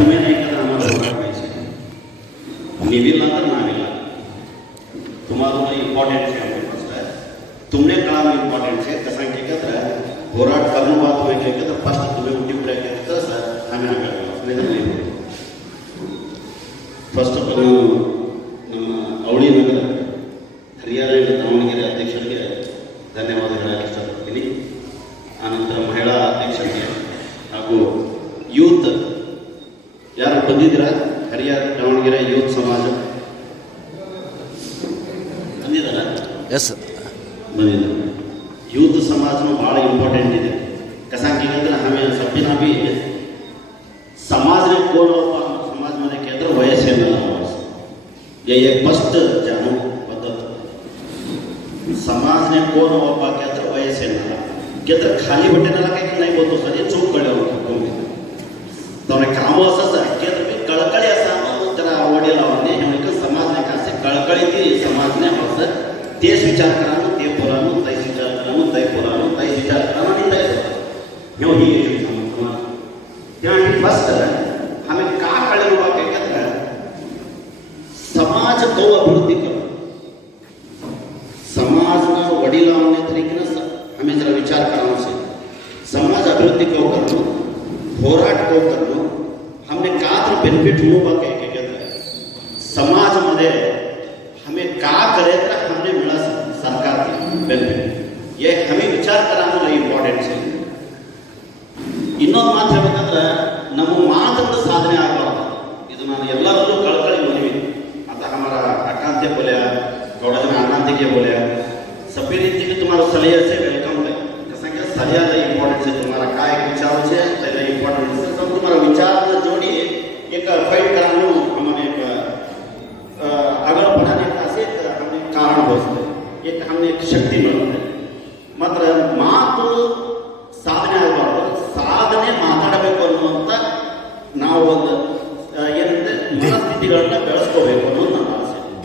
तुम्ही नाही का आम्हाला ओळख पाहिजे मी विला तर ना विला तुम्हाला इंपॉर्टेंट है तुमने काम इंपॉर्टेंट है कसा केकत्र ಹೋರಾಟ ಕರ್ಮ ಮಾತು ಬೇಕಂದ್ರೆ ಫಸ್ಟ್ ತುಂಬೆ ಹುಟ್ಟಿ ಬಿಡಕ್ಕೆ ಸರ್ ಆಮೇಲೆ ಆಗಲ್ಲ ಫಸ್ಟ್ ಆಫ್ ಆಲ್ ನಾವು ನಮ್ಮ ಅವಳಿ ನಗರ ಹರಿಯಾಣ ದಾವಣಗೆರೆ ಅಧ್ಯಕ್ಷರಿಗೆ ಧನ್ಯವಾದ ಹೇಳಕ್ಕೆ ಇಷ್ಟಪಡ್ತೀನಿ ಆನಂತರ ಮಹಿಳಾ ಅಧ್ಯಕ್ಷರಿಗೆ ಹಾಗೂ ಯೂತ್ यार बंदीरा हरिया दावणगेरे यूथ समाज। यस बंदी यूथ समाज में बहुत इंपॉर्टेंट है कसा की हमें सभी ना भी समाज ने कोलो समाज में केंद्र वयस है ना ये ये फ़र्स्ट जानो पता समाज ने कोलो बाबा केंद्र वयस है ना केंद्र खाली बटे ना लगे कि नहीं वो तो सारे चौक गड़े हो तुम तो बी कळकळी असा त्याला आवडी लावणे म्हणजे समाजने का असे कळकळी समाजने असं तेच विचार करा ते पोरानं तैस विचार करा तै पोरानं तैस विचार करा आणि तै ह्यो ही त्यावेळी फस्ट आम्ही का कळलं वाक्य समाज कौ अभिवृद्धी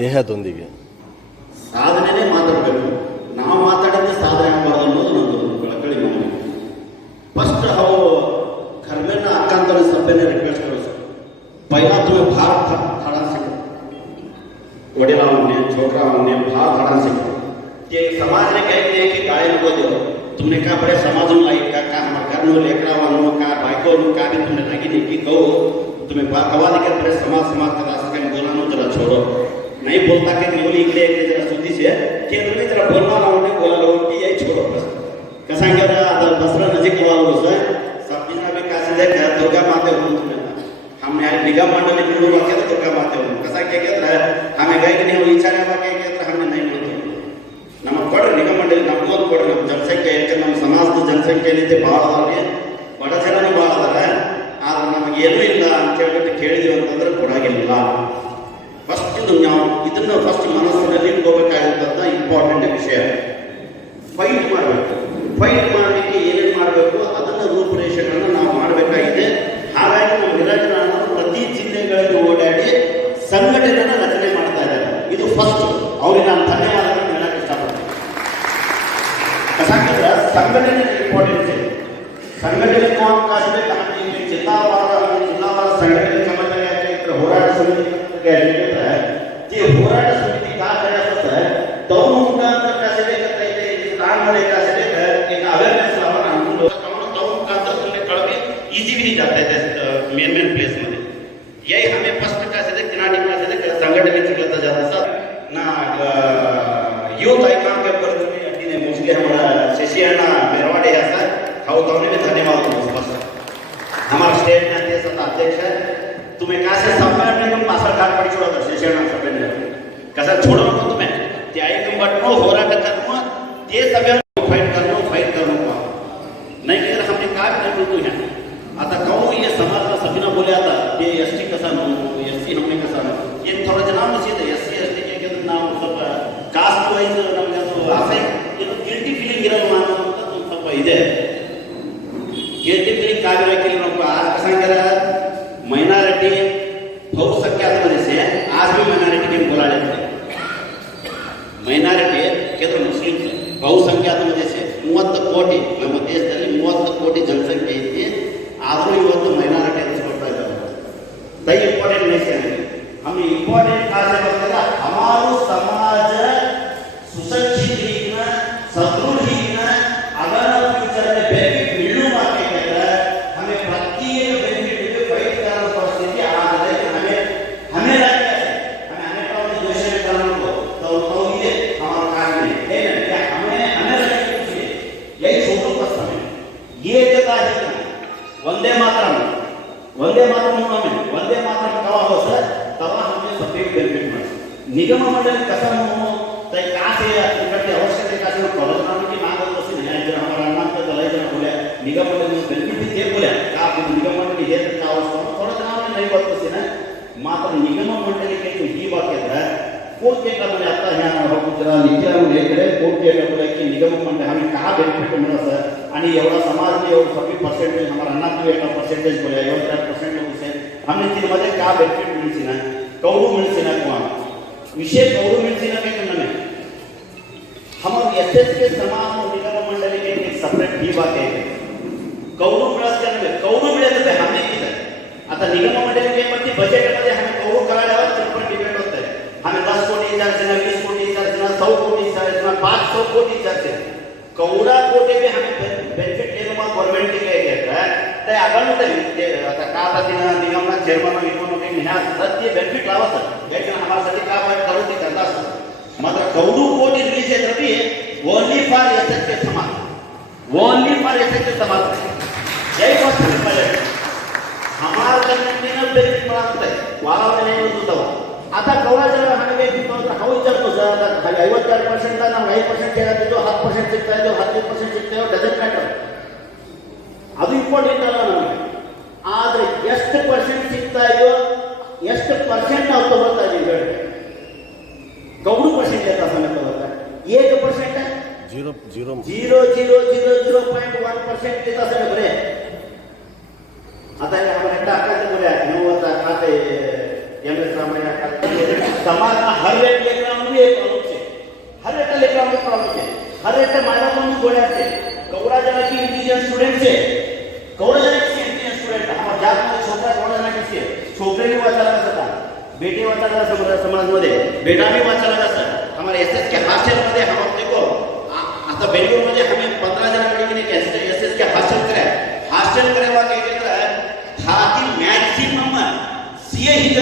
ದೇಹದೊಂದಿಗೆ ಸಾಧನೆನೇ ಮಾತಾಡಬೇಕು ನಾವು ಮಾತಾಡಿದ್ರೆ ಸಾಧನೆ ಆಗಬಾರ್ದು ಅನ್ನೋದು ನಂದು ಒಂದು ಕಳಕಳಿ ಮನವಿ फर्स्ट हो घर में ना अकांत सभ्य ने रिक्वेस्ट करो सर पहिला तुम्ही भार थाडा शिकवा वडिलांनी छोकरांनी भार थाडा शिकवा ते समाजने काही नाही की गाळे नको देऊ तुमने का बड़े समाज में लाई का का हमारे घर में लेकरा वालों का बाइको का भी तुमने लगी नहीं की कहो तुम्हें बा कवा लेकर बड़े समाज समाज का रास्ता कहीं बोला नो जरा छोड़ो नहीं बोलता कि बोली, इकडे इकडे, जरा सुधी से। के तुम्ही जरा बोलवा लावून बोला लावून की यही छोड़ो बस। कसा केला आता बसरा नजीक आलो सर सब्जीना बी कासे दे घर दुर्गा माते म्हणून तुम्ही आज निगम मंडल निवडून वाक्य कैसा छोड़ो नको तुम्हें ते आई तुम बटनो होराट करनो ते सगळं फाईट करनो फाईट करनो का नाही तर हमने काय नाही बोलतो ह्या आता कहूँ ये समाजला सभी बोले आता ये एस टी कसा नो एस सी हमने कसा नो ये थोड़ा जना मसीद एस सी एस टी के नाव ಸ್ವಲ್ಪ ಕಾಸ್ಟ್ ವೈಸ್ ನಮಗೆ ಅದು ಆಸೆ ಇದು ಗಿಲ್ಟಿ ಫೀಲಿಂಗ್ ಇರಲ್ಲ ಅನ್ನೋ ಒಂದು ಸ್ವಲ್ಪ ಇದೆ गिल्टी फीलिंग काय केली नको आज कसं केलं मायनॉरिटी बहुसंख्यामध्ये से आज भी मायनॉरिटी ಕೋಟಿ ನಮ್ಮ ದೇಶದಲ್ಲಿ ಮೂವತ್ತು ಕೋಟಿ ಜನಸಂಖ್ಯೆ ಐತಿ ಆದರೂ ಇವತ್ತು ಮೈನಾರಿಟಿ ಅನಿಸ್ಕೊಳ್ತಾ ಇದ್ದಾರೆ तई इम्पोर्टेंट नहीं से हम इम्पोर्टेंट कहा से बघता हमारो समाज सुशिक्षित है कोर्ट के का म्हणजे आता ह्या जरा नित्यामध्ये इकडे कोर्ट के का बोले की निगम मंडळ आम्ही का बेनिफिट मिळत सर आणि एवढा समाज में एवढं सभी पर्सेंटेज हमारा अन्ना तो एक पर्सेंटेज बोले एवढं त्या पर्सेंटेज से हमने तिरमध्ये का बेनिफिट मिळसी ना कौडू मिळसी ना किंवा विषय कौडू मिळसी ना काही म्हणणं नाही हम एस एस के समान निगम मंडळ के एक सेपरेट ही बात आहे कौडू मिळत का नाही कौडू मिळत ते हमने केलं आता निगम मंडळ के मध्ये बजेटमध्ये हमें कौडू करायला तर पण डिपेंड होत आहे हमें कोटी चार्ज ना वीस कोटी चार्ज ना सौ कोटी चार्ज ना सौ कोटी चार्ज कौडा कोटे में हमें बेनिफिट लेने में गवर्नमेंट के लिए कहता है. ते आपण ते आता का पातीना निगमना चेअरमन इकॉनॉमिक ह्या सत्य बेनिफिट लावा सर. याच्या आम्हाला काय वाईट करू ती करता सर. मात्र कौडू कोटी रिलीज़ आहे रवी ओनली फॉर एस के समाज ओनली फॉर एस के समाज जय गोष्ट हमार गवर्नमेंटने बेनिफिट मिळालं वारावणे नाही होतो आता कवळाच्या हमें तो हम विचारतो सर खाली ऐवत्तार पर्सेंट ना नई पर्सेंट जो हाफ पर्सेंट शिकता है जो हाफ पर्सेंट शिकता है वो डजेंट ಒಂದು ಪ್ರಾಬ್ಲಮ್ ಇದೆ ಅದೇ ಮಾನವ ಒಂದು ಗೋಡೆ ಆಗ್ತದೆ ಕೌಡ ಜನಕ್ಕೆ ಇಂಟೆಲಿಜೆಂಟ್ સ્ટુડન્ટ છે કૌડ જનક ઇન્ટેલિજન્ટ સ્ટુડન્ટ આમાં જાત છોકરા કૌડ જનક છે છોકરીને વાંચાલા હતા बेटे वाचाला समाज मध्ये बेटा भी वाचाला जातात हमारे एस एस के हॉस्टल मध्ये हम अपने को आता बेंगलोर मध्ये हमें पंद्रह जन मिले की नहीं एस एस के हॉस्टल करे। हॉस्टल करे हुआ कह रहा है, था कि मैक्सिमम सीए ही।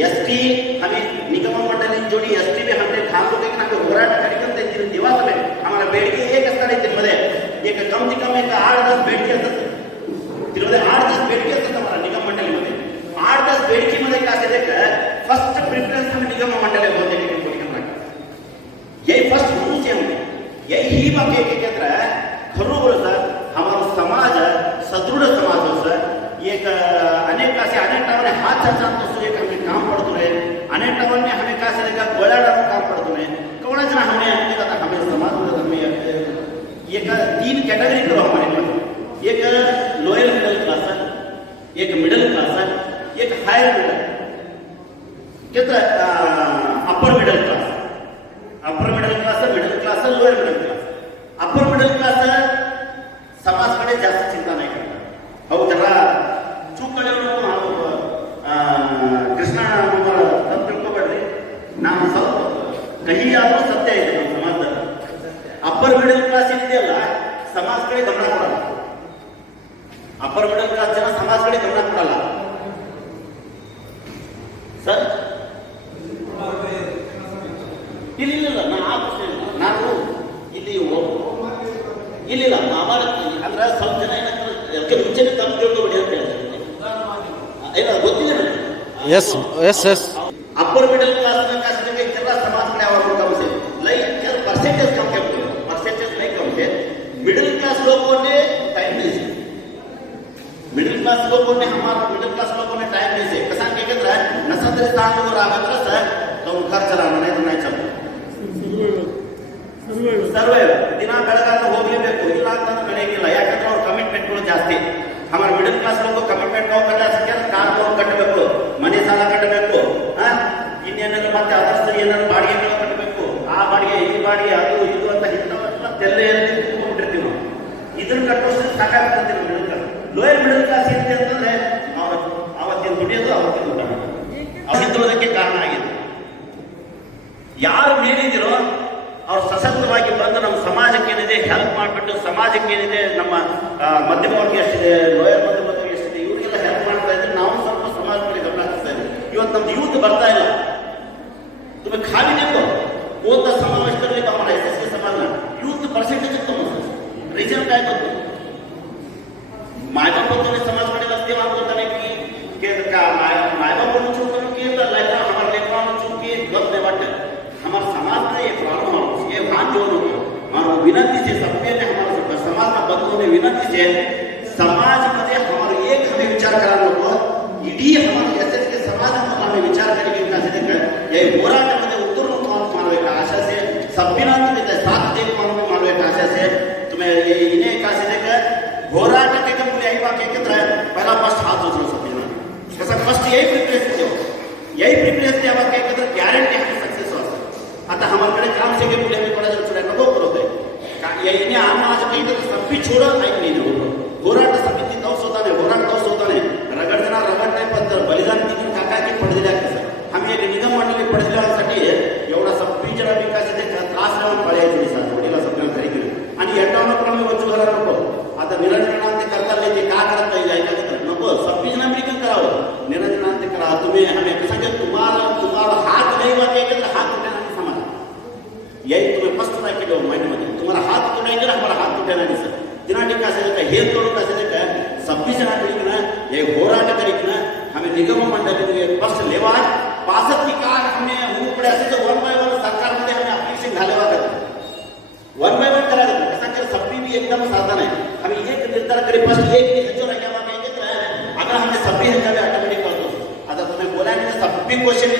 एस टी हमें निगम मंडली जोडी एस टी हमने ठाम होते कि हमें होराट कार्यक्रम त्यांची दिवस में हमारा बेडके एक असतात तिमध्ये एक कम से कम एक आठ दस बेडके असतात तिमध्ये आठ दस बेडके असतात हमारा निगम मंडळीमध्ये आठ दस बेडकीमध्ये काय असते का फ़र्स्ट प्रिफरन्स हमें निगम मंडळ होते की यही फ़र्स्ट रूल्स है हमें यही ही बाकी एक क्षेत्र है खरोबर सर हमारा समाज सदृढ समाज हो सर एक अनेक असे अनेक टावाने हात चालतात असतो एक हमें काम पडतो रे अनेक टावाने हमें काय असेल का गोळ्याला काम पडतो रे कोणाच ना हमें हमें आता हमें समाज में हमें एक तीन कैटेगरी करो हमारे पास एक लोअर मिडल क्लास एक मिडल क्लास एक हायर मिडल कितना ಸ್ವಲ್ಪ ಕಹಿಯಾದರೂ ಸತ್ಯ ಇದೆ ನಮ್ಮ ಸಮಾಜದಲ್ಲಿ. ಅಪ್ಪರ್ ಮಿಡಲ್ ಕ್ಲಾಸ್ ಇದೆಯಲ್ಲ ಸಮಾಜ ಕಡೆ ಗಮನ ಕೊಡಲ್ಲ. ಅಪ್ಪರ್ ಮಿಡಲ್ ಕ್ಲಾಸ್ ಜನ ಸಮಾಜ ಕಡೆ ಗಮನ ಕೊಡಲ್ಲ. ಸರ್? ಇಲ್ಲ ಇಲ್ಲ ಇಲ್ಲ, ನಾನು ಆ ಪ್ರಶ್ನೆ ನಾನು ಇಲ್ಲಿ ಇಲ್ಲಿಲ್ಲ ಮಹಾಭಾರತ ಅಂದ್ರೆ ಸ್ವಲ್ಪ ಜನ ಏನಾಗ್ತದೆ ಅದಕ್ಕೆ ಮುಂಚೆನೆ ತಮ್ಮ ತಿಳ್ಕೊಬೇಡಿ ಅಂತ ಹೇಳ್ತಾರೆ ಇಲ್ಲ ಗೊತ್ತಿಲ್ಲ ನನಗೆ. Yes yes yes upper middle class यार परसेंटेज कम क्या बोलो परसेंटेज नहीं कम है मिडिल क्लास लोगों ने टाइम नहीं से मिडिल क्लास लोगों ने हमारा मिडिल क्लास लोगों ने टाइम नहीं से कसा के कहता है नसंद्र स्थान और आगत्र सर तो घर चलाना नहीं तो नहीं चलता ಸರ್ವೇ ದಿನ ಬೆಳಗಾಗ ಹೋಗ್ಲೇಬೇಕು ಇಲ್ಲ ಅಂತಂದ್ರೆ ನಡೆಯಂಗಿಲ್ಲ ಯಾಕಂದ್ರೆ ಅವ್ರ ಕಮಿಟ್ಮೆಂಟ್ಗಳು ಜಾಸ್ತಿ ಹಮಾರ ಮಿಡಲ್ ಕ್ಲಾಸ್ लोगों ಕಮಿಟ್ಮೆಂಟ್ ನಾವು ಕಟ್ಟ ಸಕ್ಯ ಕಾರ್ ಲೋನ್ ಕಟ್ಟಬೇಕು ಮನೆ ಸಾಲ ಕಟ್ಟಬೇಕು ಆ ಇನ್ನೇನೆಲ್ಲ ಮತ್ತೆ ಅದರ್ಸ್ ಮಾಡಿ ಅದು ಇದು ಅಂತ ತೆಲ್ಲೆಯಲ್ಲಿ ತಿಳ್ಕೊಂಡಿರ್ತೀವಿ ನಾವು ಇದನ್ನ ಕಟ್ಟೋಷ್ಟು ಸಾಕಾಗ್ತಿರ್ತೀವಿ middle class lower middle class ಅಂತಂದ್ರೆ, ಅವರ ಅವತ್ತಿನ ದುಡಿಯೋದು ಅವತ್ತಿನ ಊಟ ಅವರಿದ್ದೋದಕ್ಕೆ ಕಾರಣ ಆಗಿದೆ ಯಾರು ಮೇಲಿದ್ದೀರೋ, ಅವ್ರು ಸಶಕ್ತವಾಗಿ ಬಂದು ನಮ್ಮ ಸಮಾಜಕ್ಕೆ ಏನಿದೆ ಹೆಲ್ಪ್ ಮಾಡಿಬಿಟ್ಟು ಸಮಾಜಕ್ಕೆ ಏನಿದೆ ನಮ್ಮ ಮಧ್ಯಮ ವರ್ಗ ಎಷ್ಟಿದೆ, ಲೋಯರ್ ಮಧ್ಯಮ ವರ್ಗ ಎಷ್ಟಿದೆ, ಇವರಿಗೆಲ್ಲ ಹೆಲ್ಪ್ ಮಾಡ್ತಾ ಇದ್ರೆ ನಾವು ಸ್ವಲ್ಪ ಸಮಾಜ ಮೇಲೆ ಗಮನ ಹಾಕ್ತಾ ಇದ್ದೀವಿ. ಇವತ್ತು ನಮ್ದು ಯೂತ್ ಬರ್ತಾ ಇಲ್ಲ. ತುಂಬ ಖಾಲಿ ನಿಂತು ಓದ ಸಮಾಜ रिझन काय करतो मायबा पद्धतीने समाजकडे लक्ष देवा करताना की કે કા માયબા બોલું છું કરું કે તો લાઈતા અમાર લેખવાનું છું કે ગપ દેવાટ અમાર સમાજને એ પ્રોબ્લેમ હોવું એ ભાન જોવું મારો વિનંતી છે સભ્યને અમારા સમાજના બંધુઓને વિનંતી છે સમાજ મધ્ય અમારો એક અમે વિચાર કરવાનો હતો ઈડી અમારો એસેટ કે સમાજ અમે વિચાર કરી કે એ મોરા बात काय करतात गॅरंटी आहे सक्सेस असतो आता हमारे काम से के बोले हमें थोड़ा जब छुड़ा वो करो यानी आम आज कहीं तो सब एक निर्धार करी फ़र्स्ट एक ह्याच्यावर आहे का काय अगर हमें सब्बी ह्याच्यावर ऑटोमॅटिक करतो आता तुम्ही बोलायला सब्बी क्वेश्चन